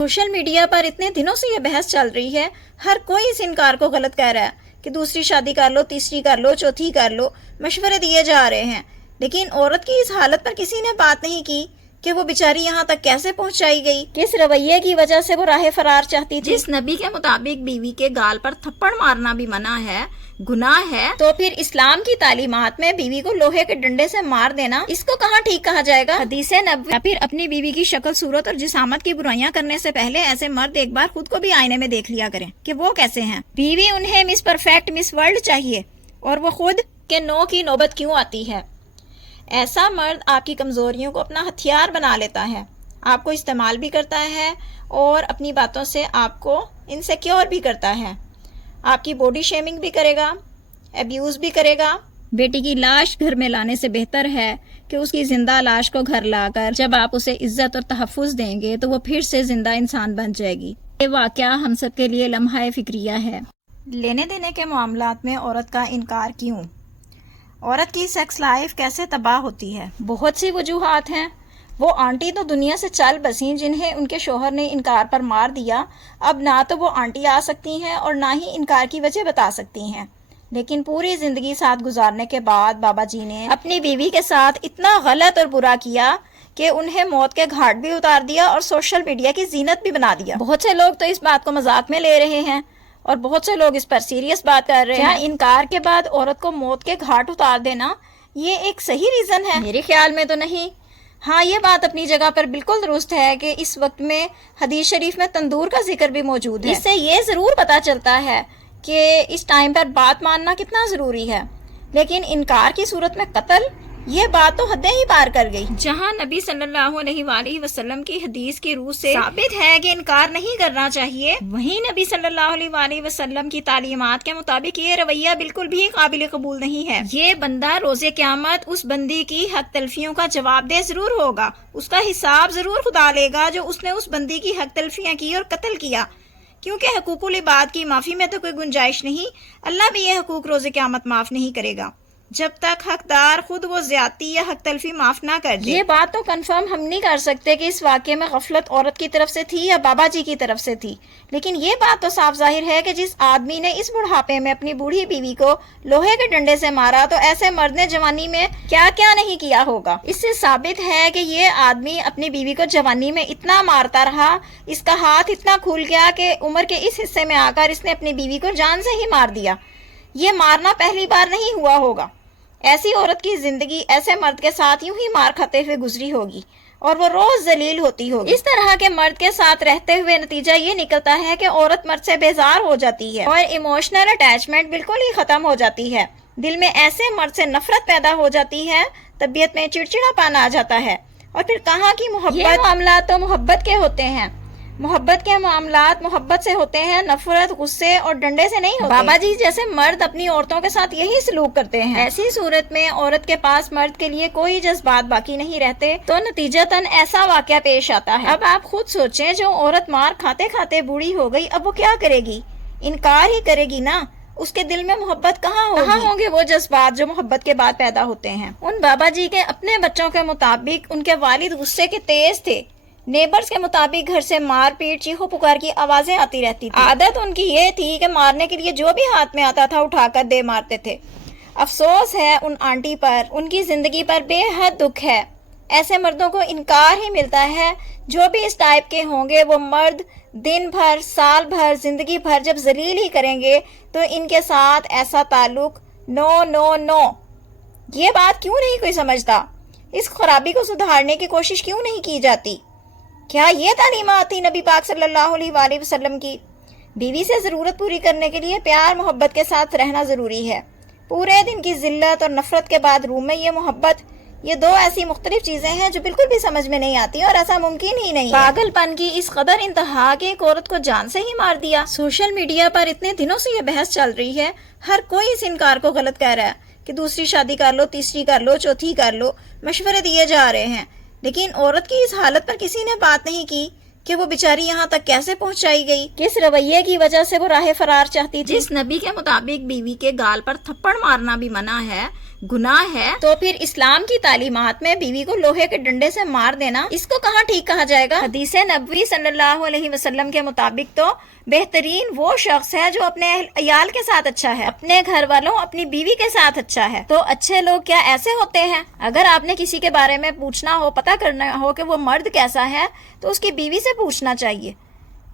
Social media پر اتنے دنوں سے یہ بحث چل رہی ہے، ہر کوئی اس انکار کو غلط کہہ رہا ہے کہ دوسری شادی کر لو، تیسری کر لو، چوتھی کر لو، مشورے دیے جا رہے ہیں، لیکن عورت کی اس حالت پر کسی نے بات نہیں کی کہ وہ بیچاری یہاں تک کیسے پہنچائی گئی، کس رویے کی وجہ سے وہ راہ فرار چاہتی تھی۔ جس نبی کے مطابق بیوی کے گال پر تھپڑ مارنا بھی منع ہے، گناہ ہے، تو پھر اسلام کی تعلیمات میں بیوی کو لوہے کے ڈنڈے سے مار دینا اس کو کہاں ٹھیک کہا جائے گا؟ حدیث نبوی۔ یا پھر اپنی بیوی کی شکل صورت اور جسامت کی برائیاں کرنے سے پہلے ایسے مرد ایک بار خود کو بھی آئینے میں دیکھ لیا کریں کہ وہ کیسے ہیں۔ بیوی انہیں مس پرفیکٹ، مس ورلڈ چاہیے، اور وہ خود کہ نو کی نوبت کیوں آتی ہے؟ ایسا مرد آپ کی کمزوریوں کو اپنا ہتھیار بنا لیتا ہے، آپ کو استعمال بھی کرتا ہے اور اپنی باتوں سے آپ کو انسیکیور بھی کرتا ہے، آپ کی باڈی شیمنگ بھی کرے گا، ایبیوز بھی کرے گا۔ بیٹی کی لاش گھر میں لانے سے بہتر ہے کہ اس کی زندہ لاش کو گھر لا کر جب آپ اسے عزت اور تحفظ دیں گے تو وہ پھر سے زندہ انسان بن جائے گی۔ یہ واقعہ ہم سب کے لیے لمحہ فکریہ ہے۔ لینے دینے کے معاملات میں عورت کا انکار کیوں؟ عورت کی سیکس لائف کیسے تباہ ہوتی ہے؟ بہت سی وجوہات ہیں۔ وہ آنٹی تو دنیا سے چل بسیں جنہیں ان کے شوہر نے انکار پر مار دیا، اب نہ تو وہ آنٹی آ سکتی ہیں اور نہ ہی انکار کی وجہ بتا سکتی ہیں، لیکن پوری زندگی ساتھ گزارنے کے بعد بابا جی نے اپنی بیوی کے ساتھ اتنا غلط اور برا کیا کہ انہیں موت کے گھاٹ بھی اتار دیا اور سوشل میڈیا کی زینت بھی بنا دیا۔ بہت سے لوگ تو اس بات کو مذاق میں لے رہے ہیں اور بہت سے لوگ اس پر سیریس بات کر رہے ہیں۔ کیا انکار کے بعد عورت کو موت کے گھاٹ اتار دینا یہ ایک صحیح ریزن ہے؟ میرے خیال میں تو نہیں۔ ہاں، یہ بات اپنی جگہ پر بالکل درست ہے کہ اس وقت میں حدیث شریف میں تندور کا ذکر بھی موجود ہے۔ اس سے یہ ضرور پتہ چلتا ہے کہ اس ٹائم پر بات ماننا کتنا ضروری ہے، لیکن انکار کی صورت میں قتل، یہ بات تو حدیں ہی پار کر گئی۔ جہاں نبی صلی اللہ علیہ وآلہ وسلم کی حدیث کی روح سے ثابت ہے کہ انکار نہیں کرنا چاہیے، وہیں نبی صلی اللہ علیہ وآلہ وسلم کی تعلیمات کے مطابق یہ رویہ بالکل بھی قابل قبول نہیں ہے۔ یہ بندہ روز قیامت اس بندی کی حق تلفیوں کا جواب دہ ضرور ہوگا، اس کا حساب ضرور خدا لے گا جو اس نے اس بندی کی حق تلفیاں کی اور قتل کیا، کیونکہ حقوق العباد کی معافی میں تو کوئی گنجائش نہیں۔ اللہ بھی یہ حقوق روز قیامت معاف نہیں کرے گا جب تک حقدار خود وہ زیادتی یا حق تلفی معاف نہ کر دے۔ یہ بات تو کنفرم ہم نہیں کر سکتے کہ اس واقعے میں غفلت عورت کی طرف سے تھی یا بابا جی کی طرف سے تھی، لیکن یہ بات تو صاف ظاہر ہے کہ جس آدمی نے اس بڑھاپے میں اپنی بوڑھی بیوی کو لوہے کے ڈنڈے سے مارا تو ایسے مرد نے جوانی میں کیا کیا نہیں کیا ہوگا۔ اس سے ثابت ہے کہ یہ آدمی اپنی بیوی کو جوانی میں اتنا مارتا رہا، اس کا ہاتھ اتنا کھل گیا کہ عمر کے اس حصے میں آ کر اس نے اپنی بیوی کو جان سے ہی مار دیا۔ یہ مارنا پہلی بار نہیں ہوا ہوگا۔ ایسی عورت کی زندگی ایسے مرد کے ساتھ یوں ہی مار کھاتے ہوئے گزری ہوگی اور وہ روز ذلیل ہوتی ہوگی۔ اس طرح کے مرد کے ساتھ رہتے ہوئے نتیجہ یہ نکلتا ہے کہ عورت مرد سے بیزار ہو جاتی ہے اور ایموشنل اٹیچمنٹ بالکل ہی ختم ہو جاتی ہے، دل میں ایسے مرد سے نفرت پیدا ہو جاتی ہے، طبیعت میں چڑچڑا پن آ جاتا ہے، اور پھر کہاں کی محبت؟ یہ معاملات تو محبت کے ہوتے ہیں، محبت کے معاملات محبت سے ہوتے ہیں، نفرت، غصے اور ڈنڈے سے نہیں ہوتے۔ بابا جی جیسے مرد اپنی عورتوں کے ساتھ یہی سلوک کرتے ہیں۔ ایسی صورت میں عورت کے پاس مرد کے لیے کوئی جذبات باقی نہیں رہتے تو نتیجتاً ایسا واقعہ پیش آتا ہے۔ اب آپ خود سوچیں، جو عورت مار کھاتے کھاتے بوڑھی ہو گئی، اب وہ کیا کرے گی؟ انکار ہی کرے گی نا۔ اس کے دل میں محبت کہاں ہوگی؟ کہاں ہوں گے وہ جذبات جو محبت کے بعد پیدا ہوتے ہیں؟ ان بابا جی کے اپنے بچوں کے مطابق ان کے والد غصے کے تیز تھے، نیبرز کے مطابق گھر سے مار پیٹ، چیخو پکار کی آوازیں آتی رہتی تھی۔ عادت ان کی یہ تھی کہ مارنے کے لیے جو بھی ہاتھ میں آتا تھا اٹھا کر دے مارتے تھے۔ افسوس ہے ان آنٹی پر، ان کی زندگی پر بے حد دکھ ہے۔ ایسے مردوں کو انکار ہی ملتا ہے۔ جو بھی اس ٹائپ کے ہوں گے وہ مرد دن بھر، سال بھر، زندگی بھر جب ذلیل ہی کریں گے تو ان کے ساتھ ایسا تعلق نو نو نو۔ یہ بات کیوں نہیں کوئی سمجھتا؟ اس خرابی کو سدھارنے کی کوشش کیوں نہیں کی جاتی؟ کیا یہ تعلیمات تھی نبی پاک صلی اللہ علیہ وآلہ وسلم کی؟ بیوی سے ضرورت پوری کرنے کے لیے پیار محبت کے ساتھ رہنا ضروری ہے۔ پورے دن کی ذلت اور نفرت کے بعد روم میں یہ محبت، یہ دو ایسی مختلف چیزیں ہیں جو بالکل بھی سمجھ میں نہیں آتی اور ایسا ممکن ہی نہیں ہے۔ پاگل پن کی اس قدر انتہا کہ ایک عورت کو جان سے ہی مار دیا۔ سوشل میڈیا پر اتنے دنوں سے یہ بحث چل رہی ہے، ہر کوئی اس انکار کو غلط کہہ رہا ہے کہ دوسری شادی کر لو، تیسری کر لو، چوتھی کر لو، مشورے دیے جا رہے ہیں، لیکن عورت کی اس حالت پر کسی نے بات نہیں کی کہ وہ بیچاری یہاں تک کیسے پہنچائی گئی، کس رویے کی وجہ سے وہ راہ فرار چاہتی تھی۔ جس نبی کے مطابق بیوی کے گال پر تھپڑ مارنا بھی منع ہے، گناہ ہے، تو پھر اسلام کی تعلیمات میں بیوی کو لوہے کے ڈنڈے سے مار دینا، اس کو کہاں ٹھیک کہا جائے گا؟ حدیث نبوی صلی اللہ علیہ وسلم کے مطابق تو بہترین وہ شخص ہے جو اپنے عیال کے ساتھ اچھا ہے، اپنے گھر والوں، اپنی بیوی کے ساتھ اچھا ہے۔ تو اچھے لوگ کیا ایسے ہوتے ہیں؟ اگر آپ نے کسی کے بارے میں پوچھنا ہو، پتہ کرنا ہو کہ وہ مرد کیسا ہے، تو اس کی بیوی سے پوچھنا چاہیے،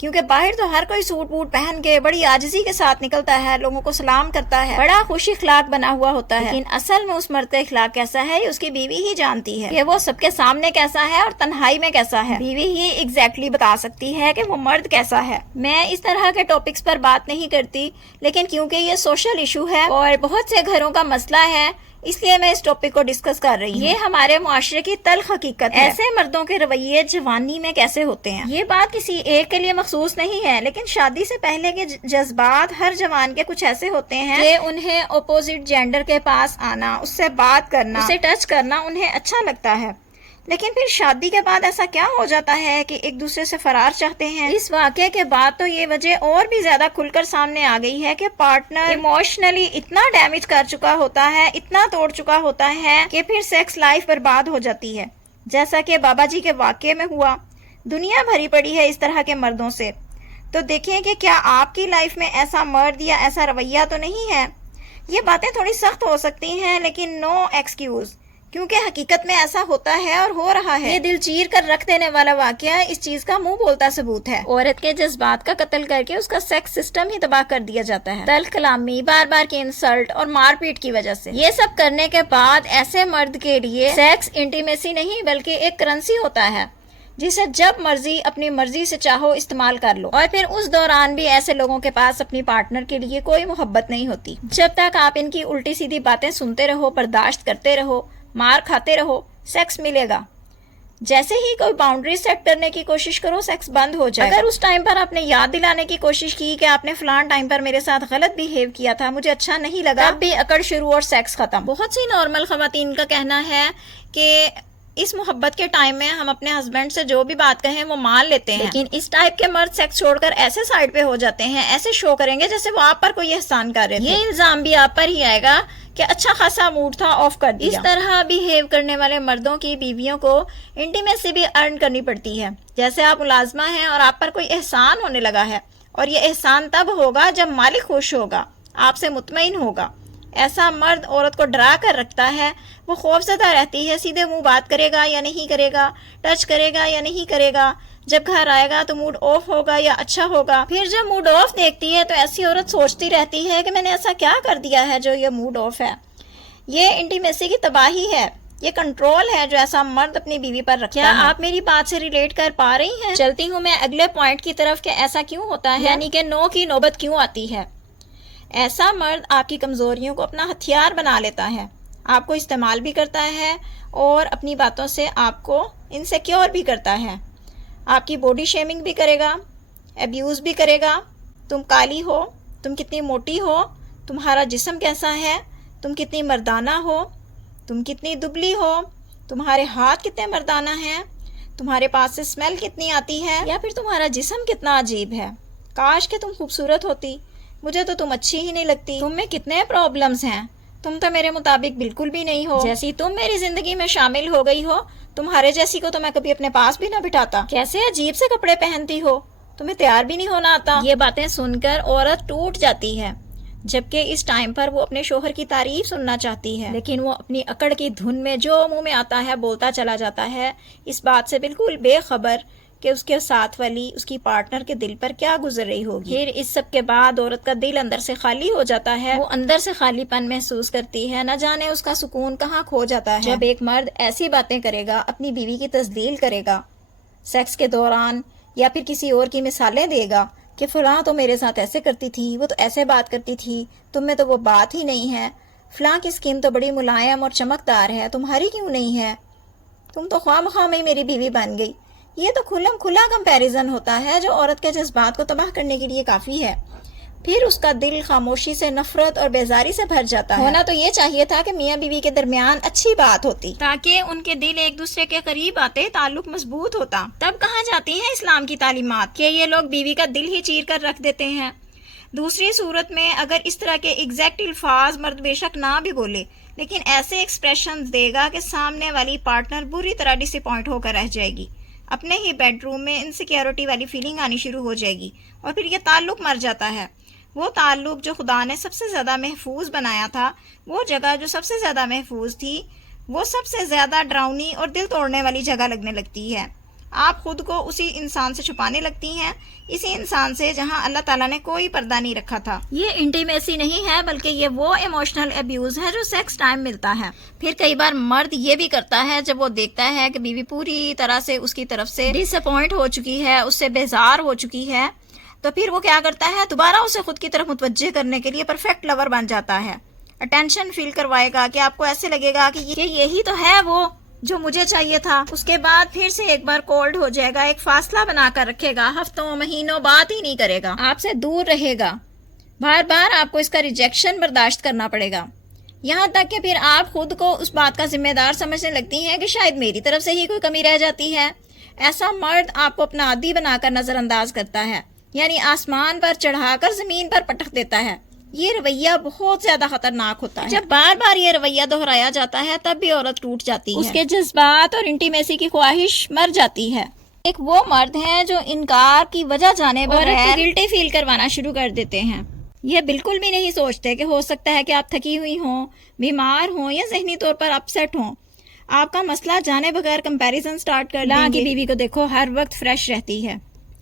کیونکہ باہر تو ہر کوئی سوٹ بوٹ پہن کے بڑی عاجزی کے ساتھ نکلتا ہے، لوگوں کو سلام کرتا ہے، بڑا خوش اخلاق بنا ہوا ہوتا ہے، لیکن اصل میں اس مرد کا اخلاق کیسا ہے یہ اس کی بیوی ہی جانتی ہے، کہ وہ سب کے سامنے کیسا ہے اور تنہائی میں کیسا ہے۔ بیوی ہی ایگزیکٹلی بتا سکتی ہے کہ وہ مرد کیسا ہے۔ میں اس طرح کے ٹاپکس پر بات نہیں کرتی، لیکن کیونکہ یہ سوشل ایشو ہے اور بہت سے گھروں کا مسئلہ ہے، اس لیے میں اس ٹاپک کو ڈسکس کر رہی ہوں۔ یہ ہمارے معاشرے کی تلخ حقیقت ہے۔ ایسے مردوں کے رویے جوانی میں کیسے ہوتے ہیں؟ یہ بات کسی ایک کے لیے مخصوص نہیں ہے، لیکن شادی سے پہلے کے جذبات ہر جوان کے کچھ ایسے ہوتے ہیں کہ انہیں اپوزٹ جینڈر کے پاس آنا، اس سے بات کرنا، اسے ٹچ کرنا انہیں اچھا لگتا ہے، لیکن پھر شادی کے بعد ایسا کیا ہو جاتا ہے کہ ایک دوسرے سے فرار چاہتے ہیں؟ اس واقعے کے بعد تو یہ وجہ اور بھی زیادہ کھل کر سامنے آ گئی ہے کہ پارٹنر ایموشنلی اتنا ڈیمیج کر چکا ہوتا ہے، اتنا توڑ چکا ہوتا ہے کہ پھر سیکس لائف برباد ہو جاتی ہے، جیسا کہ بابا جی کے واقعے میں ہوا۔ دنیا بھری پڑی ہے اس طرح کے مردوں سے، تو دیکھیں کہ کیا آپ کی لائف میں ایسا مرد یا ایسا رویہ تو نہیں ہے۔ یہ باتیں تھوڑی سخت ہو سکتی ہیں، لیکن نو ایکسکیوز، کیونکہ حقیقت میں ایسا ہوتا ہے اور ہو رہا ہے۔ یہ دل چیر کر رکھ دینے والا واقعہ اس چیز کا منہ بولتا ثبوت ہے۔ عورت کے جذبات کا قتل کر کے اس کا سیکس سسٹم ہی تباہ کر دیا جاتا ہے، تلخ کلامی، بار بار کی انسلٹ اور مار پیٹ کی وجہ سے۔ یہ سب کرنے کے بعد ایسے مرد کے لیے سیکس انٹیمیسی نہیں بلکہ ایک کرنسی ہوتا ہے، جسے جب مرضی اپنی مرضی سے چاہو استعمال کر لو، اور پھر اس دوران بھی ایسے لوگوں کے پاس اپنی پارٹنر کے لیے کوئی محبت نہیں ہوتی۔ جب تک آپ ان کی الٹی سیدھی باتیں سنتے رہو، برداشت کرتے رہو، مار کھاتے رہو، سیکس ملے گا۔ جیسے ہی کوئی باؤنڈری سیٹ کرنے کی کوشش کرو، سیکس بند ہو جائے۔ اگر اس ٹائم پر آپ نے یاد دلانے کی کوشش کی کہ آپ نے فلان ٹائم پر میرے ساتھ غلط بیہیو کیا تھا، مجھے اچھا نہیں لگا، تب بھی اکڑ شروع اور سیکس ختم۔ بہت سی نارمل خواتین کا کہنا ہے کہ اس محبت کے ٹائم میں ہم اپنے ہسبینڈ سے جو بھی بات کہیں وہ مان لیتے ہیں، لیکن اس ٹائپ کے مرد سیکس چھوڑ کر ایسے سائڈ پہ ہو جاتے ہیں، ایسے شو کریں گے جیسے وہ آپ پر کوئی احسان کر رہے تھے۔ یہ الزام بھی آپ پر ہی آئے گا کہ اچھا خاصا موڈ تھا، آف کر دیا۔ اس طرح بیہیو کرنے والے مردوں کی بیویوں کو انٹیمیسی بھی ارن کرنی پڑتی ہے، جیسے آپ ملازمہ ہیں اور آپ پر کوئی احسان ہونے لگا ہے، اور یہ احسان تب ہوگا جب مالک خوش ہوگا، آپ سے مطمئن ہوگا۔ ایسا مرد عورت کو ڈرا کر رکھتا ہے، وہ خوف زدہ رہتی ہے، سیدھے منہ بات کرے گا یا نہیں کرے گا، ٹچ کرے گا یا نہیں کرے گا، جب گھر آئے گا تو موڈ آف ہوگا یا اچھا ہوگا۔ پھر جب موڈ آف دیکھتی ہے تو ایسی عورت سوچتی رہتی ہے کہ میں نے ایسا کیا کر دیا ہے جو یہ موڈ آف ہے۔ یہ انٹیمیسی کی تباہی ہے، یہ کنٹرول ہے جو ایسا مرد اپنی بیوی پر رکھتا ہے۔ کیا آپ میری بات سے ریلیٹ کر پا رہی ہیں؟ چلتی ہوں میں اگلے پوائنٹ کی طرف کہ ایسا کیوں ہوتا ہے، یعنی کہ نو کی نوبت کیوں آتی ہے۔ ایسا مرد آپ کی کمزوریوں کو اپنا ہتھیار بنا لیتا ہے، آپ کو استعمال بھی کرتا ہے اور اپنی باتوں سے آپ کو انسیکیور بھی کرتا ہے، آپ کی باڈی شیمنگ بھی کرے گا، ایبیوز بھی کرے گا۔ تم کالی ہو، تم کتنی موٹی ہو، تمہارا جسم کیسا ہے، تم کتنی مردانہ ہو، تم کتنی دبلی ہو، تمہارے ہاتھ کتنے مردانہ ہیں، تمہارے پاس سے اسمیل کتنی آتی ہے، یا پھر تمہارا جسم کتنا عجیب ہے، کاش کہ تم خوبصورت ہوتی، مجھے تو تم اچھی ہی نہیں لگتی، تم میں کتنے پرابلمز ہیں، تم تو میرے مطابق بالکل بھی نہیں ہو، جیسی تم میری زندگی میں شامل ہو گئی ہو، تمہارے جیسی کو تو میں کبھی اپنے پاس بھی نہ بٹھاتا، کیسے عجیب سے کپڑے پہنتی ہو، تمہیں تیار بھی نہیں ہونا آتا۔ یہ باتیں سن کر عورت ٹوٹ جاتی ہے، جبکہ اس ٹائم پر وہ اپنے شوہر کی تعریف سننا چاہتی ہے، لیکن وہ اپنی اکڑ کی دھن میں جو منہ میں آتا ہے بولتا چلا جاتا ہے، اس بات سے بالکل بے خبر کہ اس کے ساتھ والی اس کی پارٹنر کے دل پر کیا گزر رہی ہوگی۔ پھر اس سب کے بعد عورت کا دل اندر سے خالی ہو جاتا ہے، وہ اندر سے خالی پن محسوس کرتی ہے، نہ جانے اس کا سکون کہاں کھو جاتا ہے۔ جب ایک مرد ایسی باتیں کرے گا، اپنی بیوی کی تذلیل کرے گا سیکس کے دوران، یا پھر کسی اور کی مثالیں دے گا کہ فلاں تو میرے ساتھ ایسے کرتی تھی، وہ تو ایسے بات کرتی تھی، تم میں تو وہ بات ہی نہیں ہے، فلاں کی اسکن تو بڑی ملائم اور چمکدار ہے، تمہاری کیوں نہیں ہے، تم تو خواہ مخواہ میں میری بیوی بن گئی۔ یہ تو کھلا کمپیریزن ہوتا ہے جو عورت کے جذبات کو تباہ کرنے کے لیے کافی ہے۔ پھر اس کا دل خاموشی سے نفرت اور بیزاری سے بھر جاتا ہے۔ ہونا تو یہ چاہیے تھا کہ میاں بیوی کے درمیان اچھی بات ہوتی تاکہ ان کے دل ایک دوسرے کے قریب آتے، تعلق مضبوط ہوتا۔ تب کہاں جاتی ہیں اسلام کی تعلیمات کہ یہ لوگ بیوی کا دل ہی چیر کر رکھ دیتے ہیں۔ دوسری صورت میں اگر اس طرح کے ایگزیکٹ الفاظ مرد بے شک نہ بھی بولے، لیکن ایسے ایکسپریشنز دے گا کہ سامنے والی پارٹنر بری طرح ڈس اپوائنٹ ہو کر رہ جائے گی، اپنے ہی بیڈ روم میں انسیکیورٹی والی فیلنگ آنی شروع ہو جائے گی، اور پھر یہ تعلق مر جاتا ہے۔ وہ تعلق جو خدا نے سب سے زیادہ محفوظ بنایا تھا، وہ جگہ جو سب سے زیادہ محفوظ تھی، وہ سب سے زیادہ ڈراؤنی اور دل توڑنے والی جگہ لگنے لگتی ہے۔ آپ خود کو اسی انسان سے چھپانے لگتی ہیں، اسی انسان سے جہاں اللہ تعالیٰ نے کوئی پردہ نہیں رکھا تھا۔ یہ انٹیمیسی نہیں ہے، بلکہ یہ وہ ایموشنل ابیوز ہے جو سیکس ٹائم ملتا ہے۔ پھر کئی بار مرد یہ بھی کرتا ہے جب وہ دیکھتا ہے کہ بیوی پوری طرح سے اس کی طرف سے ڈس اپوائنٹ ہو چکی ہے، اس سے بیزار ہو چکی ہے، تو پھر وہ کیا کرتا ہے، دوبارہ اسے خود کی طرف متوجہ کرنے کے لیے پرفیکٹ لور بن جاتا ہے۔ اٹینشن فیل کروائے گا کہ آپ کو ایسے لگے گا کہ یہی تو ہے وہ جو مجھے چاہیے تھا۔ اس کے بعد پھر سے ایک بار کولڈ ہو جائے گا، ایک فاصلہ بنا کر رکھے گا، ہفتوں مہینوں بات ہی نہیں کرے گا، آپ سے دور رہے گا، بار بار آپ کو اس کا ریجیکشن برداشت کرنا پڑے گا، یہاں تک کہ پھر آپ خود کو اس بات کا ذمہ دار سمجھنے لگتی ہیں کہ شاید میری طرف سے ہی کوئی کمی رہ جاتی ہے۔ ایسا مرد آپ کو اپنا عادی بنا کر نظر انداز کرتا ہے، یعنی آسمان پر چڑھا کر زمین پر پٹک دیتا ہے۔ یہ رویہ بہت زیادہ خطرناک ہوتا ہے۔ جب بار بار یہ رویہ دہرایا جاتا ہے تب بھی عورت ٹوٹ جاتی ہے، اس کے جذبات اور انٹیمیسی کی خواہش مر جاتی ہے۔ ایک وہ مرد ہیں جو انکار کی وجہ جانے بغیر گلٹی فیل کروانا شروع کر دیتے ہیں۔ یہ بالکل بھی نہیں سوچتے کہ ہو سکتا ہے کہ آپ تھکی ہوئی ہوں، بیمار ہوں یا ذہنی طور پر اپسیٹ ہوں۔ آپ کا مسئلہ جانے بغیر کمپیریزن سٹارٹ کر دیں گے۔ بیوی کو دیکھو ہر وقت فریش رہتی ہے،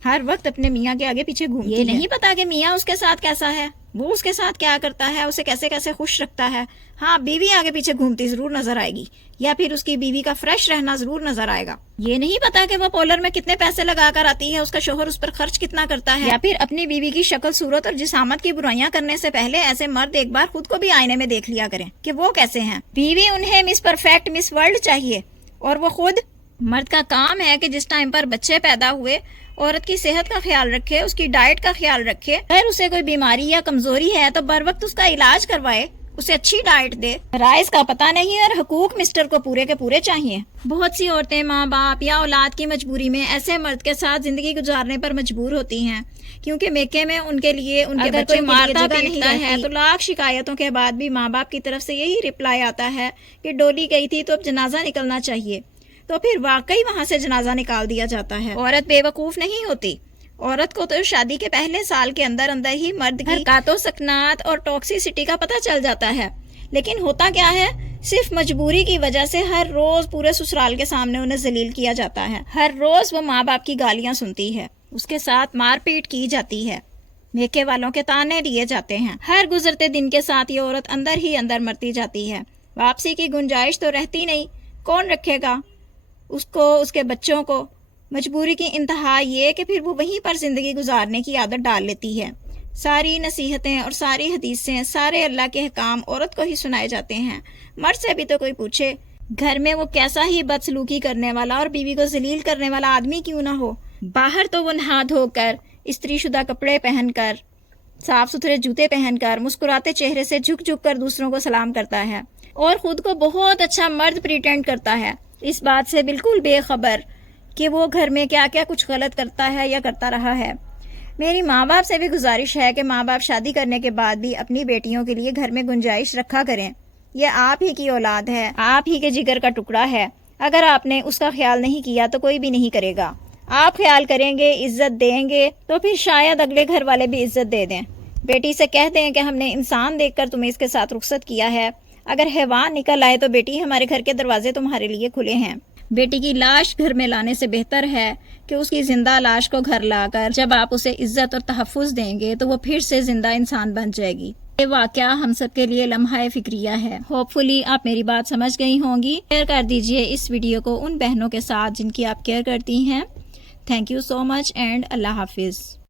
ہر وقت اپنے میاں کے آگے پیچھے گھومتی ہے۔ یہ نہیں پتا کہ میاں اس کے ساتھ کیسا ہے، وہ اس کے ساتھ کیا کرتا ہے، اسے کیسے کیسے خوش رکھتا ہے۔ ہاں، بیوی آگے پیچھے گھومتی ضرور نظر آئے گی، یا پھر اس کی بیوی کا فریش رہنا ضرور نظر آئے گا۔ یہ نہیں پتا کہ وہ پارلر میں کتنے پیسے لگا کر آتی ہے، اس کا شوہر اس پر خرچ کتنا کرتا ہے، یا پھر اپنی بیوی کی شکل صورت اور جسامت کی برائیاں کرنے سے پہلے ایسے مرد ایک بار خود کو بھی آئینے میں دیکھ لیا کریں کہ وہ کیسے ہیں۔ بیوی انہیں مس پرفیکٹ، مس ورلڈ چاہیے، اور وہ خود مرد کا کام ہے کہ جس ٹائم پر بچے پیدا ہوئے عورت کی صحت کا خیال رکھے، اس کی ڈائٹ کا خیال رکھے، اگر اسے کوئی بیماری یا کمزوری ہے تو بر وقت اس کا علاج کروائے، اسے اچھی ڈائٹ دے۔ رائز کا پتہ نہیں اور حقوق مسٹر کو پورے کے پورے چاہیے۔ بہت سی عورتیں ماں باپ یا اولاد کی مجبوری میں ایسے مرد کے ساتھ زندگی گزارنے پر مجبور ہوتی ہیں، کیونکہ میکے میں ان کے لیے ان کے بچوں کے لیے جگہ نہیں ہے، تو لاکھ شکایتوں کے بعد بھی ماں باپ کی طرف سے یہی رپلائی آتا ہے کہ ڈولی گئی تھی تو اب جنازہ نکلنا چاہیے، تو پھر واقعی وہاں سے جنازہ نکال دیا جاتا ہے۔ عورت بے وقوف نہیں ہوتی، عورت کو تو شادی کے پہلے سال کے اندر ہی مرد کی حرکات و سکنات اور ٹاکسیسٹی کا پتہ چل جاتا ہے، لیکن ہوتا کیا ہے، صرف مجبوری کی وجہ سے ہر روز پورے سسرال کے سامنے انہیں ذلیل کیا جاتا ہے، ہر روز وہ ماں باپ کی گالیاں سنتی ہے، اس کے ساتھ مار پیٹ کی جاتی ہے، میکے والوں کے تانے دیے جاتے ہیں۔ ہر گزرتے دن کے ساتھ یہ عورت اندر ہی اندر مرتی جاتی ہے، واپسی کی گنجائش تو رہتی نہیں، کون رکھے گا اس کو، اس کے بچوں کو۔ مجبوری کی انتہا یہ کہ پھر وہ وہیں پر زندگی گزارنے کی عادت ڈال لیتی ہے۔ ساری نصیحتیں اور ساری حدیثیں، سارے اللہ کے احکام عورت کو ہی سنائے جاتے ہیں۔ مرد سے بھی تو کوئی پوچھے، گھر میں وہ کیسا ہی بدسلوکی کرنے والا اور بیوی کو ذلیل کرنے والا آدمی کیوں نہ ہو، باہر تو وہ نہا دھو کر، استری شدہ کپڑے پہن کر، صاف ستھرے جوتے پہن کر، مسکراتے چہرے سے جھک جھک کر دوسروں کو سلام کرتا ہے، اور خود کو بہت اچھا مرد پریٹینڈ کرتا ہے، اس بات سے بالکل بے خبر کہ وہ گھر میں کیا کیا کچھ غلط کرتا ہے یا کرتا رہا ہے۔ میری ماں باپ سے بھی گزارش ہے کہ ماں باپ شادی کرنے کے بعد بھی اپنی بیٹیوں کے لیے گھر میں گنجائش رکھا کریں۔ یہ آپ ہی کی اولاد ہے، آپ ہی کے جگر کا ٹکڑا ہے، اگر آپ نے اس کا خیال نہیں کیا تو کوئی بھی نہیں کرے گا۔ آپ خیال کریں گے، عزت دیں گے، تو پھر شاید اگلے گھر والے بھی عزت دے دیں۔ بیٹی سے کہہ دیں کہ ہم نے انسان دیکھ کر تمہیں اس کے ساتھ رخصت کیا ہے، اگر حیوان نکل آئے تو بیٹی ہمارے گھر کے دروازے تمہارے لیے کھلے ہیں۔ بیٹی کی لاش گھر میں لانے سے بہتر ہے کہ اس کی زندہ لاش کو گھر لا کر جب آپ اسے عزت اور تحفظ دیں گے تو وہ پھر سے زندہ انسان بن جائے گی۔ یہ واقعہ ہم سب کے لیے لمحہ فکریہ ہے۔ ہوپ فلی آپ میری بات سمجھ گئی ہوں گی۔ شیئر کر دیجئے اس ویڈیو کو ان بہنوں کے ساتھ جن کی آپ کیئر کرتی ہیں۔ Thank you so much and اللہ حافظ۔